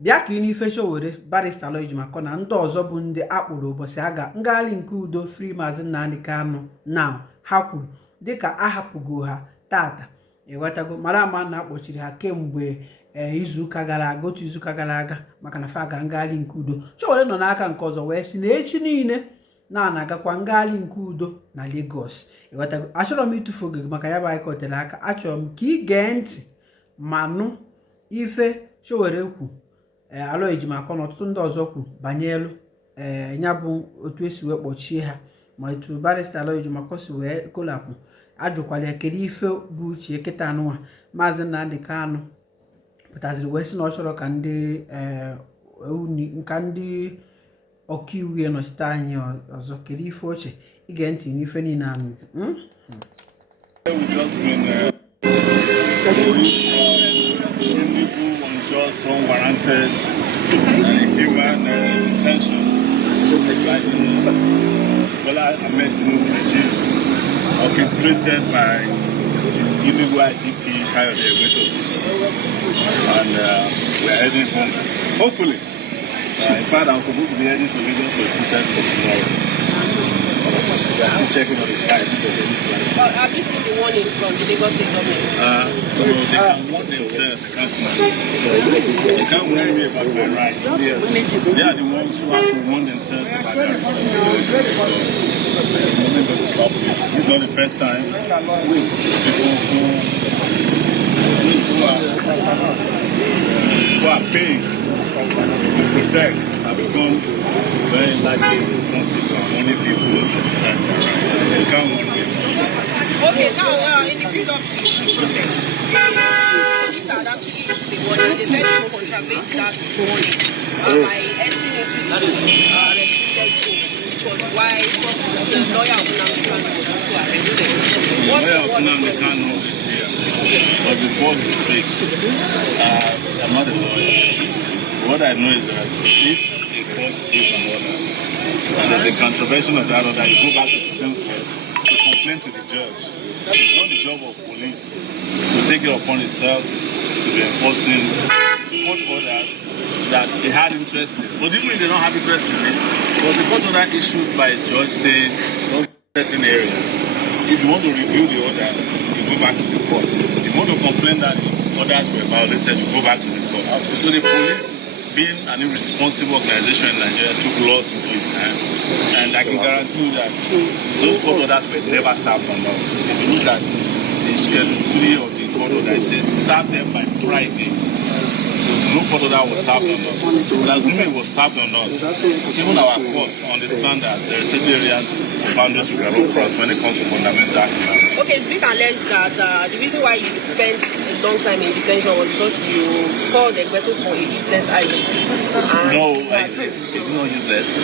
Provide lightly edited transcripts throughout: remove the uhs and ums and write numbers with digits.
bịa ka ị n'ife Sowore barrister Ejiamakor na ndị ọzọ bụ ndị akpụrụ ụbọchị aga ngagharị nke udo free Maazị Nnamdi Kanu now ha kwuru dịka ahapụgo ha tata ịghọtago mara ama na akpọchiri ha kemgbe izuụka gara aga otu izuụka gara aga maka na fa ga ngagharị nke udo. Sowore nọ n'aka nke ọzọ wee sị na echi niile na-agakwa ngagharị nke udo na Lagos ịghọtago. Achọrọ m ịtụfu oge maka ya bụ anyị kọtere aka, achọrọ m ka ị gee ntị ma nụ ife Sowore kwu alụ Ejiamakor na ọtụtụ ndị ọzọ kwu banyelu ya bụ otu esi wee kpọchie ha ma etu barrister alụ Ejiamakor si wee kolapụ. Ajụkwala ekele ife bụ uche kịta anụnwa Maazị Nnamdi Kanu pụtaziri wee sị na ọ chọrọ ka ndị ọkaiwu ya nọchite anyị ọzọ. Kedu ife oche ige ntị n'ife niile anụ just unwarranted human intention, like Bola Ahmed Tinubu regime, orchestrated by his illegal IGP Kayode Ejiamakor, and we're heading home. Hopefully, in fact, I'm supposed to be heading to Lagos for a protest for tomorrow. We are still checking on the price. Have you seen the warning from the Lagos State government? So they can warn themselves, they can't warn me. They can't warn me about my rights. They are the ones who have to warn themselves about their responsibilities. Nothing going to stop me. It's not the first time people who are paying to protect have become very likely responsible and only people who exercise their rights. They can't warn me. Okay, now in the build up to the protest, the police had actually issued a warning and they said to contravene that warning by entering into the restricted zone, which was why the lawyer of Nnamdi Kanu was also arrested. The lawyer of Nnamdi Kanu is here, but before he speaks, I'm not a lawyer. So what I know is that if a court gives an order and there's a contravention of that order, you go back to the same court to complain to the judge. It's not the job of police to take it upon itself to be enforcing court orders that they had interest in. But even if they don't have interest in it, there was a court order issued by a judge saying don't certain areas. If you want to review the order, you go back to the court. If you want to complain that the orders were violated, you go back to the court. So the police, being an irresponsible organization in Nigeria, took laws into its hand. And I can guarantee you that those court orders were never served on us. If you look at the Schedule 3 of the court order, it says serve them by Friday. No court order was served on us. But assuming it was served on us, even our courts understand that there are certain areas of boundaries we cannot cross when it comes to fundamental human rights. Okay, it's being alleged that the reason why you spent a long time in detention was because you called the person for a useless IGP. No, it's not useless.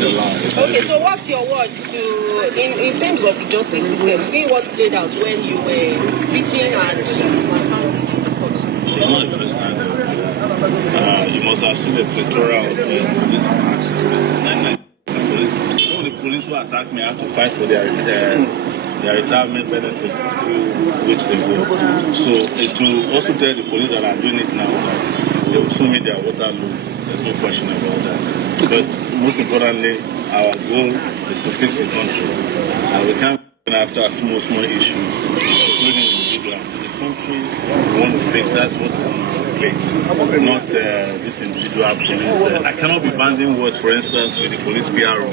Okay, so what's your word in terms of the justice system, seeing what played out when you were beaten and handled in the court? It's not the first time. You must have seen a plethora of police attacks. Some of the police who attacked me had to fight for their retirement benefits a few weeks ago. So it's to also tell the police that are doing it now that they will soon meet their Waterloo. There's no question about that. But most importantly, our goal is to fix the country. And we can't go after small issues, including individuals. The country we want to fix, that's what is on the plate, not this individual police. I cannot be banding words, for instance, with the police PRO,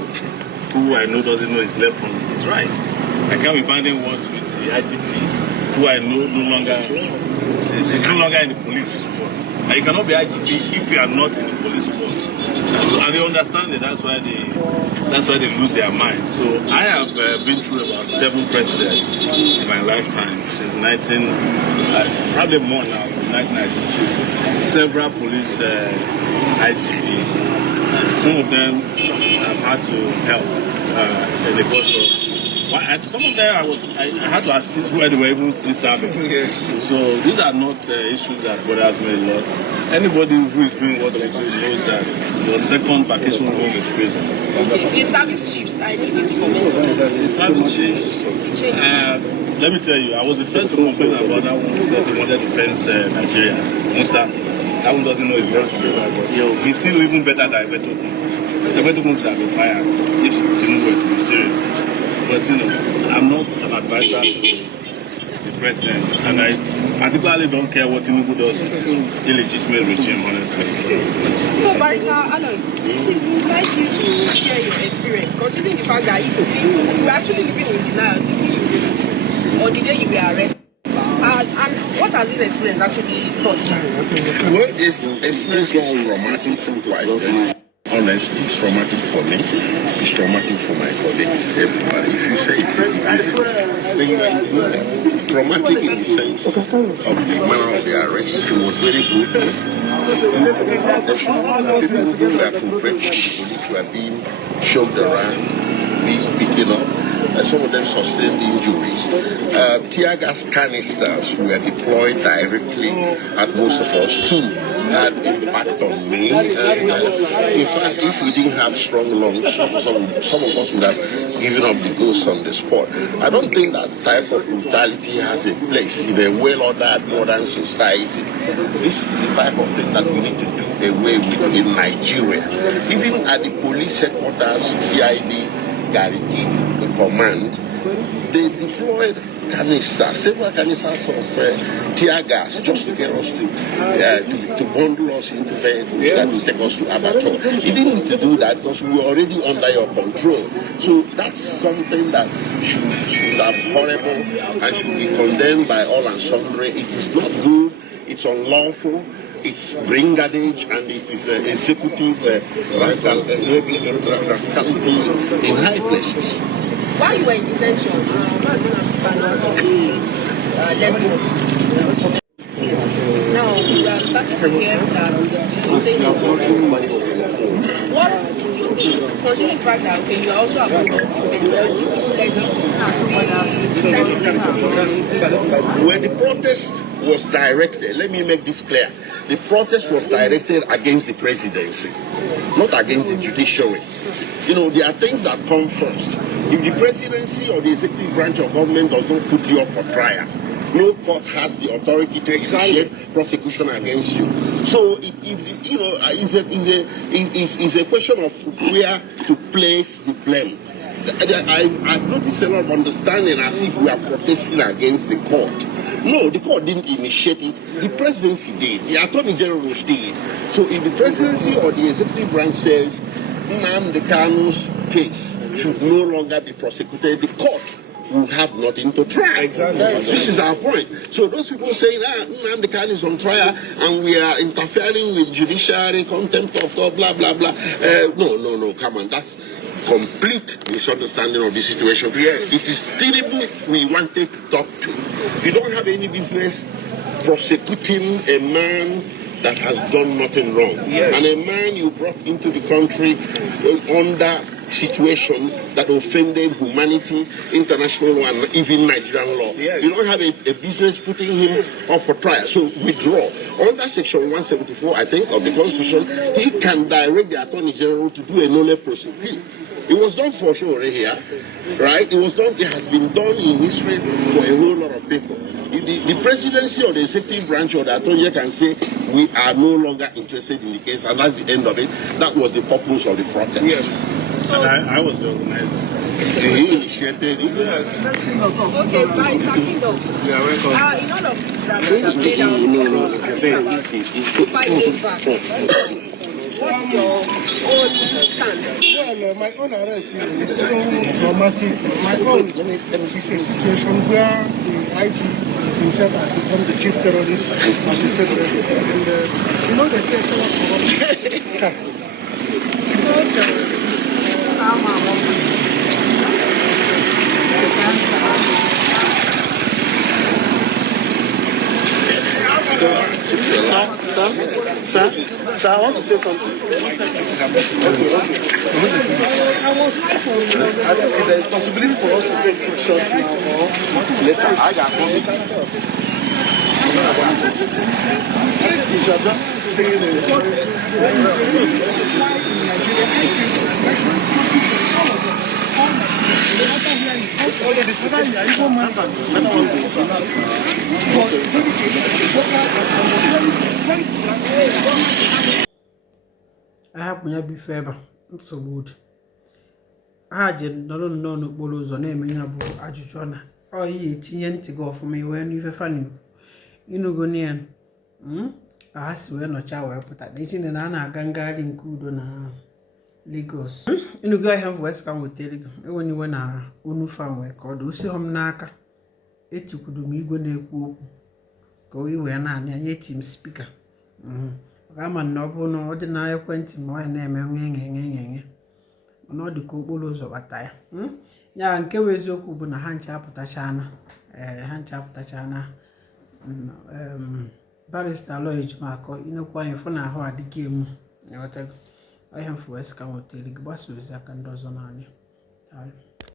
who I know doesn't know his left from his right. I can't be banding words with the IGP, who I know is no longer in the police force. And you cannot be IGP if you are not in the police force. And they understand it, that's why they lose their mind. So I have been through about 7 presidents in my lifetime since probably more now, since 1992. Several police IGPs, and some of them have had to help in the course of. Some of them I had to assist where they were even still serving. So these are not issues that bothers me a lot. Anybody who is doing what they do knows that your second vacation home is prison. The service chiefs, I need you to comment on this. The service chiefs, Let me tell you, I was the first to complain about that one. Said they wanted to fence Nigeria. Musa, that one doesn't know his words. He's still living better than Ejiamakor. Ejiamakor should have been fired if Tinubu were to be serious. But you know, I'm not an advisor to the president, and I particularly don't care what Tinubu does with his illegitimate regime, honestly. So, Barrister Alan, please, we would like you to share your experience, considering the fact that you were actually living in denial on the day you were arrested. And what has this experience actually taught you? Well, it's traumatic, quite honestly. It's traumatic for me. It's traumatic for my colleagues, everybody. If you say it easy, traumatic in the sense of the manner of the arrest. It was very good. People who were cooperating with the police were being shoved around, being beaten up. Some of them sustained injuries. Tear gas canisters were deployed directly at most of us. Two had impact on me. In fact, if we didn't have strong lungs, some of us would have given up the ghost on the spot. I don't think that type of brutality has a place in a well-ordered modern society. This is the type of thing that we need to do away with in Nigeria. Even at the police headquarters, CID, Gariki, the command, they deployed canisters, several canisters of tear gas just to get us to bundle us into vehicles that will take us to Abattoir. He didn't need to do that because we were already under your control. So that's something that should be horrible and should be condemned by all and sundry. It is not good, it's unlawful. It's brigandage and it is executive rascality in high places. While you were in detention, what's the level of now we are starting to hear that you say no. What is your opinion? Considering the fact that you are also about when the protest was directed, let me make this clear. The protest was directed against the presidency, not against the judiciary. You know, there are things that come first. If the presidency or the executive branch of government does not put you up for trial, no court has the authority to initiate prosecution against you. So, it's a question of where to place the blame. I've noticed a lot of understanding as if we are protesting against the court. No, the court didn't initiate it. The presidency did. The attorney general did. So if the presidency or the executive branch says Nnamdi Kanu's case should no longer be prosecuted, the court will have nothing to try. Exactly. This is our point. So those people saying Nnamdi Kanu is on trial and we are interfering with judiciary, contempt of God, blah, blah, blah. No, come on. That's complete misunderstanding of the situation. Yes. It is Tinubu we wanted to talk to. You don't have any business prosecuting a man that has done nothing wrong. Yes. And a man you brought into the country under situation that offended humanity, international law, and even Nigerian law. Yes. You don't have a business putting him up for trial. So withdraw. Under Section 174, I think, of the Constitution, he can direct the Attorney General to do a nolle prosequi. It was done for Sowore here, right? It has been done in history for a whole lot of people. The presidency or the executive branch or the attorney can say, we are no longer interested in the case, and that's the end of it. That was the purpose of the protest. Yes. So, and I was the organizer. He initiated it. Yes. Okay, by talking though. Yeah, welcome. In all of this drama that played out 5 days back, what's your own stance? Well, my own arrest is so dramatic. My own is a situation where the IG himself has become the chief terrorist of the Federation. And they say Sir, I want to say something. I think there is possibility for us to take pictures now or later. I got one. You should just stay there. ahapụ ya bụ ife ebe nsogbu dị ha je nọrọ nnọọ n'okporo ụzọ na-eme ya bụ ajụjụ na ihe etinye ntị gị ọfụma iwee n'ife fani ịnụgo ya ha si wee nọcha wee pụta echi na a na-aga ngagharị nke udo na Lagos ịnụgo ahịa mbụ west ka m wetere gị enwere iwe na onu fam wee ka ọ dị osi m n'aka etikwudo m igwe na-ekwu okwu ka o wee na-anị anya eti m spika ama na ọ bụrụ na ọ dị na ekwentị ma ọ na-eme nye mana ọ dị ka okporo ụzọ bata ya ya nke bụ eziokwu bụ na ha nche apụtachana barista Ejiamakor inekwa anyị fụ na ahụ adịghị emu ọhịa mfu west ka nwetere gị gbasa ozi aka ndị ọzọ n'anya